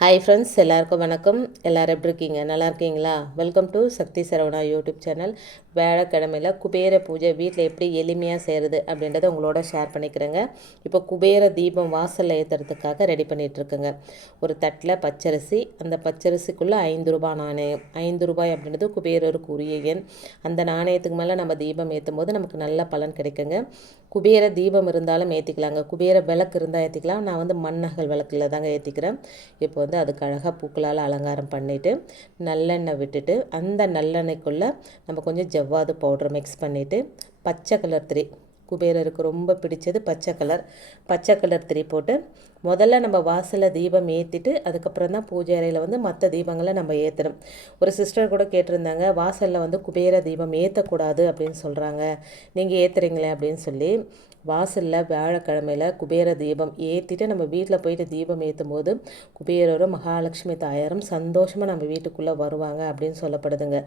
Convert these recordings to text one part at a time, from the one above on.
Hi friends, எல்லாருக்கும் வணக்கம். எல்லோரும் எப்படி இருக்கீங்க? நல்லா இருக்கீங்களா? Welcome to Sakthi Saravana YouTube channel. வியாழக்கிழமையில் குபேர பூஜை வீட்டில் எப்படி எளிமையாக செய்கிறது அப்படின்றத உங்களோட ஷேர் பண்ணிக்கிறேங்க. இப்போ குபேர தீபம் வாசலில் ஏற்றுறதுக்காக ரெடி பண்ணிகிட்ருக்குங்க. ஒரு தட்டில் பச்சரிசி, அந்த பச்சரிசிக்குள்ளே 5 ரூபாய் நாணயம். 5 ரூபாய் அப்படின்றது குபேரருக்கு உரிய எண். அந்த நாணயத்துக்கு மேலே நம்ம தீபம் ஏற்றும் போது நமக்கு நல்ல பலன் கிடைக்குங்க. குபேர தீபம் இருந்தாலும் ஏற்றிக்கலாங்க. குபேர விளக்கு இருந்தால் ஏற்றிக்கலாம். நான் வந்து மண்ணகல் விளக்கில் தாங்க ஏற்றிக்கிறேன். இப்போ வந்து அதுக்கு அழகாக பூக்களால் அலங்காரம் பண்ணிவிட்டு நல்லெண்ணெய் விட்டுட்டு அந்த நல்லெண்ணெய்க்குள்ளே நம்ம கொஞ்சம் ஜவ்வாது பவுடர் மிக்ஸ் பண்ணிவிட்டு பச்சை கலர் திரி, குபேரருக்கு ரொம்ப பிடிச்சது பச்சை கலர் திரி போட்டு முதல்ல நம்ம வாசலில் தீபம் ஏற்றிட்டு அதுக்கப்புறம் தான் பூஜை அறையில் வந்து மற்ற தீபங்களை நம்ம ஏற்றணும். ஒரு சிஸ்டர் கூட கேட்டிருந்தாங்க, வாசலில் வந்து குபேர தீபம் ஏற்றக்கூடாது அப்படின்னு சொல்கிறாங்க, நீங்கள் ஏற்றுறீங்களே அப்படின்னு சொல்லி. வாசலில் வியாழக்கிழமையில் குபேர தீபம் ஏற்றிட்டு நம்ம வீட்டில் போயிட்டு தீபம் ஏற்றும் போது குபேரரும் மகாலட்சுமி தாயாரும் சந்தோஷமாக நம்ம வீட்டுக்குள்ளே வருவாங்க அப்படின்னு சொல்லப்படுதுங்க.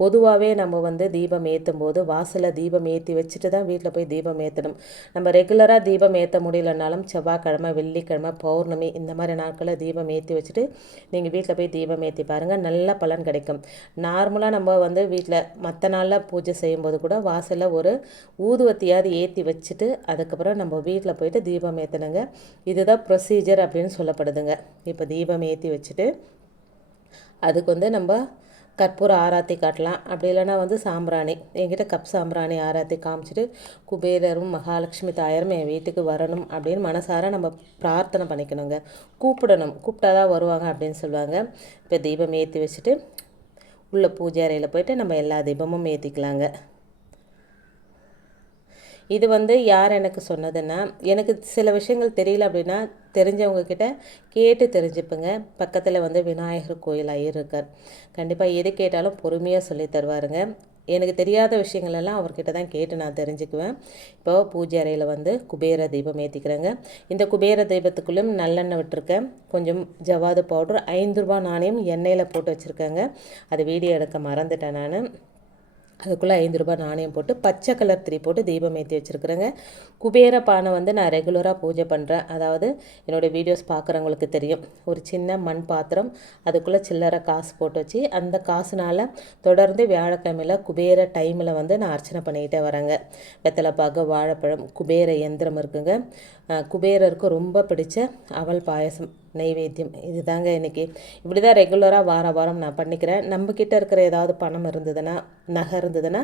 பொதுவாகவே நம்ம வந்து தீபம் ஏற்றும் போது வாசலில் தீபம் ஏற்றி வச்சுட்டு தான் வீட்டில் போய் தீபம் ஏற்றணும். நம்ம ரெகுலராக தீபம் ஏற்ற முடியலனாலும் செவ்வாய்க்கிழமை, வெள்ளிக்கிழமை, பௌர்ணமி இந்த மாதிரி நாட்களில் தீபம் ஏற்றி வச்சுட்டு நீங்கள் வீட்டில் போய் தீபம் ஏற்றி பாருங்கள், நல்ல பலன் கிடைக்கும். நார்மலாக நம்ம வந்து வீட்டில் மற்ற நாளில் பூஜை செய்யும்போது கூட வாசலில் ஒரு ஊதுவத்தியாவது ஏற்றி வச்சுட்டு அதுக்கப்புறம் நம்ம வீட்டில் போயிட்டு தீபம் ஏற்றணுங்க. இதுதான் ப்ரொசீஜர் அப்படின்னு சொல்லப்படுதுங்க. இப்போ தீபம் ஏற்றி வச்சுட்டு அதுக்கு வந்து நம்ம கற்பூர ஆராத்தி காட்டலாம். அப்படி இல்லைனா வந்து சாம்பிராணி, என்கிட்ட கப் சாம்பிராணி ஆராத்தி காமிச்சிட்டு குபேரரும் மகாலட்சுமி தாயாரும் என் வீட்டுக்கு வரணும் அப்படின்னு மனசார நம்ம பிரார்த்தனை பண்ணிக்கணுங்க. கூப்பிட்டா தான் வருவாங்க அப்படின்னு சொல்லுவாங்க. இப்போ தீபம் ஏற்றி வச்சுட்டு உள்ள பூஜை அறையில் போய்ட்டு நம்ம எல்லா தீபமும் ஏற்றிக்கலாங்க. இது வந்து யார் எனக்கு சொன்னதுன்னா, எனக்கு சில விஷயங்கள் தெரியல அப்படின்னா தெரிஞ்சவங்கக்கிட்ட கேட்டு தெரிஞ்சுப்பேங்க. பக்கத்தில் வந்து விநாயகர் கோயில் ஐயர் இருக்கார். கண்டிப்பாக எது கேட்டாலும் பொறுமையாக சொல்லி தருவாருங்க. எனக்கு தெரியாத விஷயங்களெல்லாம் அவர்கிட்ட தான் கேட்டு நான் தெரிஞ்சுக்குவேன். இப்போ பூஜை அறையில் வந்து குபேர தீபம் ஏற்றிக்கிறேங்க. இந்த குபேர தீபத்துக்குள்ளும் நல்லெண்ணெய் விட்டுருக்கேன். கொஞ்சம் ஜவாது பவுடர், 5 ரூபாய் நாணயம் எண்ணெயில் போட்டு வச்சுருக்கேங்க. அது வீடியோ எடுக்க மறந்துட்டேன் நான். அதுக்குள்ளே 5 ரூபாய் நாணயம் போட்டு பச்சை கலர் திரி போட்டு தீபம் ஏற்றி வச்சுருக்குறேங்க. குபேர பானை வந்து நான் ரெகுலராக பூஜை பண்ணுறேன். அதாவது என்னோடய வீடியோஸ் பார்க்குறவங்களுக்கு தெரியும். ஒரு சின்ன மண் பாத்திரம், அதுக்குள்ளே சில்லறை காசு போட்டு வச்சு அந்த காசுனால் தொடர்ந்து வியாழக்கிழமையில் குபேர டைமில் வந்து நான் அர்ச்சனை பண்ணிக்கிட்டே வரேங்க. வெத்தலை பாக்கு, வாழைப்பழம், குபேர யந்திரம் இருக்குங்க. குபேரருக்கு ரொம்ப பிடிச்ச அவல் பாயசம் நைவேத்தியம் இது தாங்க இன்றைக்கி. இப்படி தான் ரெகுலராக வாரம் நான் பண்ணிக்கிறேன். நம்மக்கிட்ட இருக்கிற ஏதாவது பணம் இருந்ததுன்னா, நகை இருந்ததுன்னா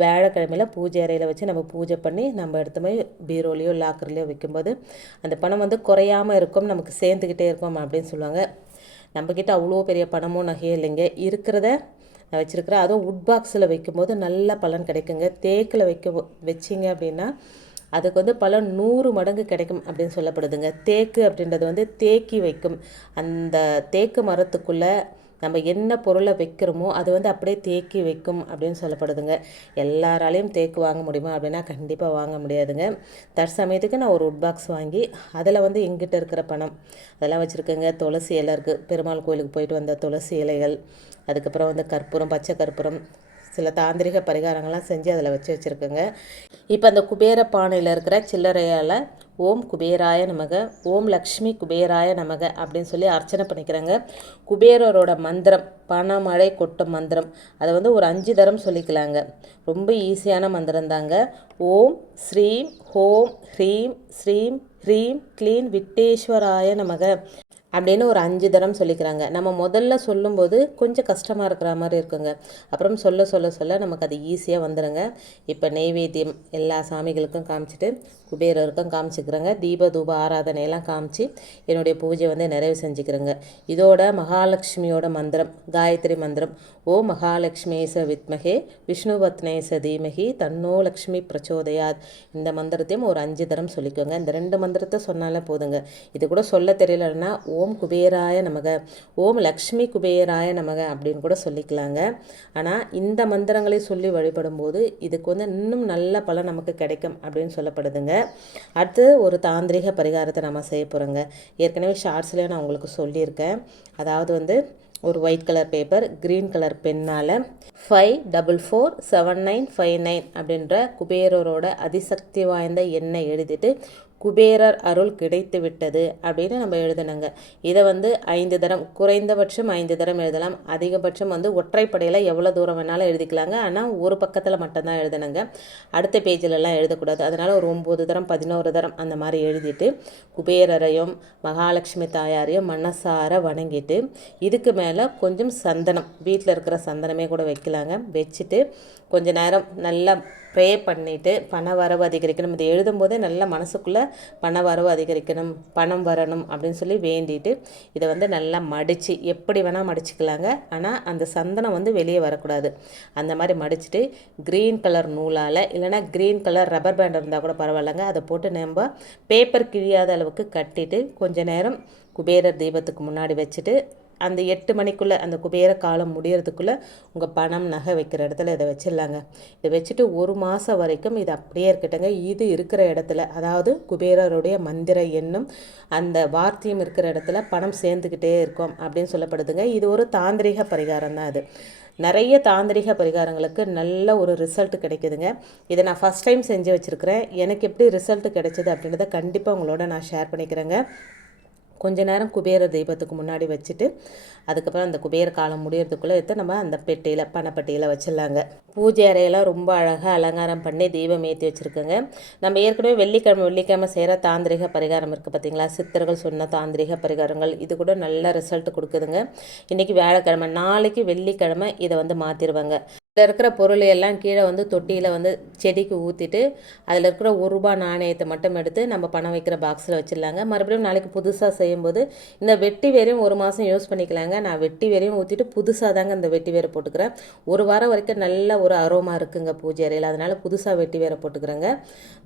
வியாழக்கிழமையில் பூஜை அறையில் வச்சு நம்ம பூஜை பண்ணி நம்ம எடுத்து போய் பீரோலையோ லாக்கர்லையோ வைக்கும்போது அந்த பணம் வந்து குறையாமல் இருக்கும், நமக்கு சேர்ந்துக்கிட்டே இருக்கும் அப்படின்னு சொல்லுவாங்க. நம்மக்கிட்ட அவ்வளோ பெரிய பணமும் நகையும் இல்லைங்க. இருக்கிறத நான் வச்சுருக்கிறேன். அதுவும் உட் பாக்ஸில் வைக்கும்போது நல்ல பலன் கிடைக்குங்க. தேக்கில் வச்சிங்க அப்படின்னா அதுக்கு வந்து பல 100 மடங்கு கிடைக்கும் அப்படின்னு சொல்லப்படுதுங்க. தேக்கு அப்படின்றது வந்து தேக்கி வைக்கும். அந்த தேக்கு மரத்துக்குள்ளே நம்ம என்ன பொருளை வைக்கிறோமோ அது வந்து அப்படியே தேக்கி வைக்கும் அப்படின்னு சொல்லப்படுதுங்க. எல்லாராலையும் தேக்கு வாங்க முடியுமா அப்படின்னா கண்டிப்பாக வாங்க முடியாதுங்க. தற்சமயத்துக்கு நான் ஒரு உட் பாக்ஸ் வாங்கி அதில் வந்து எங்கிட்ட இருக்கிற பணம் அதெல்லாம் வச்சுருக்கேங்க. துளசி இலை இருக்குது, பெருமாள் கோயிலுக்கு போயிட்டு வந்த துளசி இலைகள், அதுக்கப்புறம் வந்து கற்பூரம், பச்சை கற்பூரம், சில தாந்திரிக பரிகாரங்கள்லாம் செஞ்சு அதில் வச்சுருக்குங்க. இப்போ அந்த குபேர பானையில் இருக்கிற சில்லறையால் ஓம் குபேராய நமக, ஓம் லக்ஷ்மி குபேராய நமக அப்படின்னு சொல்லி அர்ச்சனை பண்ணிக்கிறாங்க. குபேரரோட மந்திரம், பணமழை கொட்டும் மந்திரம், அதை வந்து ஒரு 5 தரம் சொல்லிக்கலாங்க. ரொம்ப ஈஸியான மந்திரம் தாங்க. ஓம் ஸ்ரீம் ஹோம் ஹ்ரீம் ஸ்ரீம் ஹ்ரீம் க்ளீன் விட்டேஸ்வராய நமக அப்படின்னு ஒரு 5 தரம் சொல்லிக்கிறாங்க. நம்ம முதல்ல சொல்லும்போது கொஞ்சம் கஷ்டமாக இருக்கிற மாதிரி இருக்குங்க. அப்புறம் சொல்ல நமக்கு அது ஈஸியாக வந்துடுங்க. இப்போ நெய்வேத்தியம் எல்லா சாமிகளுக்கும் காமிச்சிட்டு குபேரருக்கும் காமிச்சிக்கிறேங்க. தீப தூப ஆராதனையெல்லாம் காமிச்சு என்னுடைய பூஜை வந்து நிறைவு செஞ்சுக்கிறேங்க. இதோட மகாலட்சுமியோட மந்திரம், காயத்ரி மந்திரம், ஓ மகாலட்சுமேச வித்மகே விஷ்ணுபத்னேச தீமகி தன்னோ லக்ஷ்மி பிரச்சோதயாத், இந்த மந்திரத்தையும் ஒரு 5 தரம் சொல்லிக்கோங்க. இந்த 2 மந்திரத்தை சொன்னாலே போதுங்க. இது கூட சொல்ல தெரியலன்னா ஓம் குபேராய நமக, ஓம் லக்ஷ்மி குபேராய நமக அப்படின்னு கூட சொல்லிக்கலாங்க. ஆனால் இந்த மந்திரங்களை சொல்லி வழிபடும் போது இதுக்கு வந்து இன்னும் நல்ல பலன் நமக்கு கிடைக்கும் அப்படின்னு சொல்லப்படுதுங்க. அடுத்து ஒரு தாந்திரிக பரிகாரத்தை நம்ம செய்ய போகிறோங்க. ஏற்கனவே ஷார்ட்ஸ்லேயே நான் உங்களுக்கு சொல்லியிருக்கேன். அதாவது வந்து ஒரு white colour paper, green colour பென்னால் 544759 அப்படின்ற குபேரரோட அதிசக்தி வாய்ந்த எண்ணை எழுதிட்டு குபேரர் அருள் கிடைத்து விட்டது அப்படின்னு நம்ம எழுதணுங்க. இதை 5 தரம், குறைந்தபட்சம் 5 தரம் எழுதலாம். அதிகபட்சம் ஒற்றைப்படையில் எவ்வளோ தூரம் வேணாலும் எழுதிக்கலாங்க. ஆனால் ஒரு பக்கத்தில் மட்டும்தான் எழுதணுங்க, அடுத்த பேஜிலலாம் எழுதக்கூடாது. அதனால் ஒரு 9 தரம் 11 தரம் அந்த மாதிரி எழுதிட்டு குபேரரையும் மகாலட்சுமி தாயாரையும் மனசார வணங்கிட்டு இதுக்கு மேலே கொஞ்சம் சந்தனம், வீட்டில் இருக்கிற சந்தனமே கூட வைக்கலாங்க, வச்சுட்டு கொஞ்ச நேரம் நல்லா ப்ரே பண்ணிவிட்டு பண வரவு அதிகரிக்கணும். இது எழுதும்போதே நல்லா மனசுக்குள்ளே பண வரவு அதிகரிக்கணும், பணம் வரணும் அப்படின்னு சொல்லி வேண்டிட்டு இதை நல்லா மடித்து, எப்படி வேணால் மடிச்சுக்கலாங்க, ஆனால் அந்த சந்தனம் வெளியே வரக்கூடாது. அந்த மாதிரி மடிச்சுட்டு க்ரீன் கலர் நூலால் இல்லைனா க்ரீன் கலர் ரப்பர் பேண்ட் இருந்தால் கூட பரவாயில்லைங்க, அதை போட்டு நம்ம பேப்பர் கிழியாத அளவுக்கு கட்டிட்டு கொஞ்ச நேரம் குபேரர் தீபத்துக்கு முன்னாடி வச்சுட்டு அந்த 8 மணிக்குள்ளே அந்த குபேர காலம் முடியறதுக்குள்ளே உங்கள் பணம் நகை வைக்கிற இடத்துல இதை வச்சிடலாங்க. இதை வச்சுட்டு 1 மாதம் வரைக்கும் இது அப்படியே இருக்கட்டுங்க. இது இருக்கிற இடத்துல, அதாவது குபேரருடைய மந்திர எண்ணும் அந்த வார்த்தையும் இருக்கிற இடத்துல பணம் சேர்ந்துக்கிட்டே இருக்கும் அப்படின்னு சொல்லப்படுதுங்க. இது ஒரு தாந்திரிக பரிகாரம் தான். அது நிறைய தாந்திரிக பரிகாரங்களுக்கு நல்ல ஒரு ரிசல்ட் கிடைக்குதுங்க. இதை நான் ஃபஸ்ட் டைம் செஞ்சு வச்சுருக்கிறேன். எனக்கு எப்படி ரிசல்ட் கிடைச்சிது அப்படின்றத கண்டிப்பாக உங்களோட நான் ஷேர் பண்ணிக்கிறேங்க. கொஞ்ச நேரம் குபேர தெய்வத்துக்கு முன்னாடி வச்சுட்டு அதுக்கப்புறம் அந்த குபேர காலம் முடியறதுக்குள்ளே எடுத்து நம்ம அந்த பெட்டியில், பணப்பெட்டியில் வச்சிடலாங்க. பூஜை அறையெல்லாம் ரொம்ப அழகாக அலங்காரம் பண்ணி தீபம் ஏற்றி வச்சுருக்கோங்க. நம்ம ஏற்கனவே வெள்ளிக்கிழமை செய்கிற தாந்திரிக பரிகாரம் இருக்குது பார்த்தீங்களா, சித்தர்கள் சொன்ன தாந்திரிக பரிகாரங்கள், இது கூட நல்ல ரிசல்ட் கொடுக்குதுங்க. இன்றைக்கி வியாழக்கிழமை, நாளைக்கு வெள்ளிக்கிழமை இதை மாற்றிடுவாங்க. இதில் இருக்கிற பொருள் எல்லாம் கீழே தொட்டியில் செடிக்கு ஊற்றிட்டு அதில் இருக்கிற ₹1 நாணயத்தை மட்டும் எடுத்து நம்ம பணம் வைக்கிற பாக்ஸில் வச்சிடலாங்க. மறுபடியும் நாளைக்கு புதுசாக செய்யும்போது இந்த வெட்டி வேரையும் 1 மாதம் யூஸ் பண்ணிக்கலாங்க. நான் வெட்டி வேரையும் ஊற்றிட்டு புதுசாக தாங்க இந்த வெட்டி வேரை போட்டுக்கிறேன். 1 வாரம் வரைக்கும் நல்ல ஒரு அரோமா இருக்குங்க பூஜை அறையில், அதனால் புதுசாக வெட்டி வேரை போட்டுக்கிறேங்க.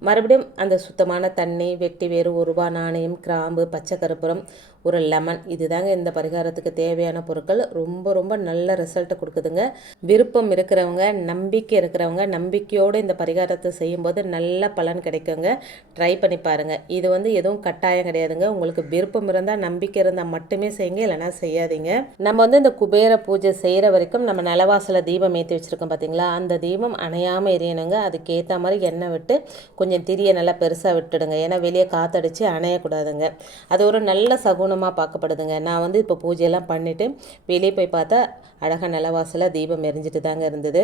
மறுபடியும் அந்த சுத்தமான தண்ணி, வெட்டி வேறு, ₹1 நாணயம், கிராம்பு, பச்சை கற்பூரம், ஒரு லெமன், இதுதாங்க இந்த பரிகாரத்துக்கு தேவையான பொருட்கள். ரொம்ப ரொம்ப நல்ல ரிசல்ட்டை கொடுக்குதுங்க. விருப்பம் இருக்கிறவங்க, நம்பிக்கை இருக்கிறவங்க நம்பிக்கையோடு இந்த பரிகாரத்தை செய்யும்போது நல்ல பலன் கிடைக்குங்க. ட்ரை பண்ணி பாருங்கள். இது எதுவும் கட்டாயம் கிடையாதுங்க. உங்களுக்கு விருப்பம் இருந்தால், நம்பிக்கை இருந்தால் மட்டுமே செய்யுங்க, இல்லைனா செய்யாதீங்க. நம்ம இந்த குபேர பூஜை செய்கிற வரைக்கும் நம்ம நிலவாசல தீபம் ஏற்றி வச்சுருக்கோம் பார்த்தீங்களா, அந்த தீபம் அணையாமல் எரியணுங்க. அதுக்கேற்ற மாதிரி எண்ணெய் விட்டு கொஞ்சம் திரியை நல்லா பெருசாக விட்டுடுங்க. ஏன்னா வெளியே காற்றடிச்சு அணையக்கூடாதுங்க. அது ஒரு நல்ல சகுனம் பார்க்கப்படுதுங்க. நான் இப்போ பூஜையெல்லாம் பண்ணிவிட்டு வெளியே போய் பார்த்தா அழகாக நிலவாசல தீபம் எரிஞ்சிட்டு தாங்க இருந்தது.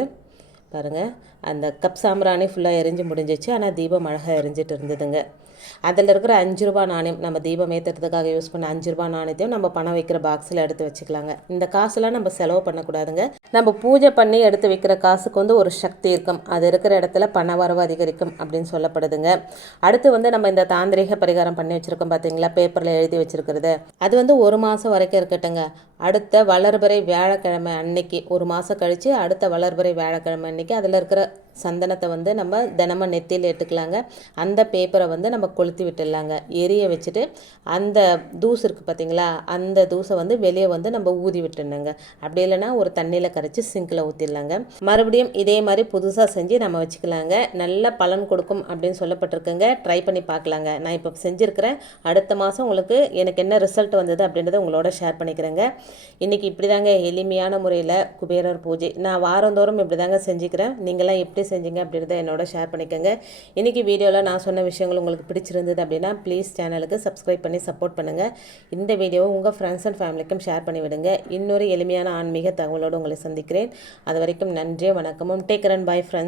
பாருங்கள், அந்த கப் சாம்பிராணி ஃபுல்லாக எரிஞ்சு முடிஞ்சிச்சு, ஆனால் தீபம் அழகாக எரிஞ்சிட்டு இருந்ததுங்க. அதில் இருக்கிற ₹5 நாணயம், நம்ம தீபம் ஏற்றுறதுக்காக யூஸ் பண்ண ₹5 நாணயத்தையும் நம்ம பணம் வைக்கிற பாக்ஸில் எடுத்து வச்சுக்கலாங்க. இந்த காசுலாம் நம்ம செலவு பண்ணக்கூடாதுங்க. நம்ம பூஜை பண்ணி எடுத்து வைக்கிற காசுக்கு ஒரு சக்தி இருக்கும், அது இருக்கிற இடத்துல பண வரவு அதிகரிக்கும் அப்படின்னு சொல்லப்படுதுங்க. அடுத்து நம்ம இந்த தாந்திரிக பரிகாரம் பண்ணி வச்சுருக்கோம் பார்த்தீங்களா, பேப்பரில் எழுதி வச்சுருக்கிறது, அது 1 மாதம் வரைக்கும் இருக்கட்டுங்க. அடுத்த வளர்பிறை வியாழக்கிழமை அன்னைக்கு, 1 மாதம் கழித்து அடுத்த வளர்பிறை வியாழக்கிழமை அன்னைக்கு அதில் இருக்கிற சந்தனத்தை நம்ம தினமும் நெத்தியில் ஏற்றுக்கலாங்க. அந்த பேப்பரை நம்ம கொளுத்தி விட்டுடலாங்க. எரிய வச்சுட்டு அந்த தூசு இருக்குது பார்த்தீங்களா, அந்த தூசை வெளியே நம்ம ஊதி விட்டுணுங்க. அப்படி இல்லைன்னா ஒரு தண்ணியில் கரைச்சி சிங்கில் ஊற்றிடலாங்க. மறுபடியும் இதே மாதிரி புதுசாக செஞ்சு நம்ம வச்சுக்கலாங்க. நல்ல பலன் கொடுக்கும் அப்படின்னு சொல்லப்பட்டிருக்குங்க. ட்ரை பண்ணி பார்க்கலாங்க. நான் இப்போ செஞ்சுருக்கிறேன். அடுத்த மாதம் உங்களுக்கு எனக்கு என்ன ரிசல்ட் வந்தது அப்படின்றத உங்களோட ஷேர் பண்ணிக்கிறேங்க. இன்றைக்கி இப்படி தாங்க எளிமையான முறையில் குபேரர் பூஜை நான் வாரந்தோறும் இப்படி தாங்க செஞ்சுக்கிறேன். நீங்களாம் எப்படி செஞ்சீங்க அப்படின்றத என்னோட ஷேர் பண்ணிக்கோங்க. இன்றைக்கி வீடியோவில் நான் சொன்ன விஷயங்கள் உங்களுக்கு பிடிச்சிருந்தது அப்படின்னா ப்ளீஸ் சேனலுக்கு சப்ஸ்கிரைப் பண்ணி சப்போர்ட் பண்ணுங்கள். இந்த வீடியோவை உங்கள் ஃப்ரெண்ட்ஸ் அண்ட் ஃபேமிலிக்கும் ஷேர் பண்ணி விடுங்க. இன்னொரு எளிமையான ஆன்மீக தகவலோடு உங்களை சந்திக்கிறேன். அது வரைக்கும் நன்றி, வணக்கமும். Take care and bye friends.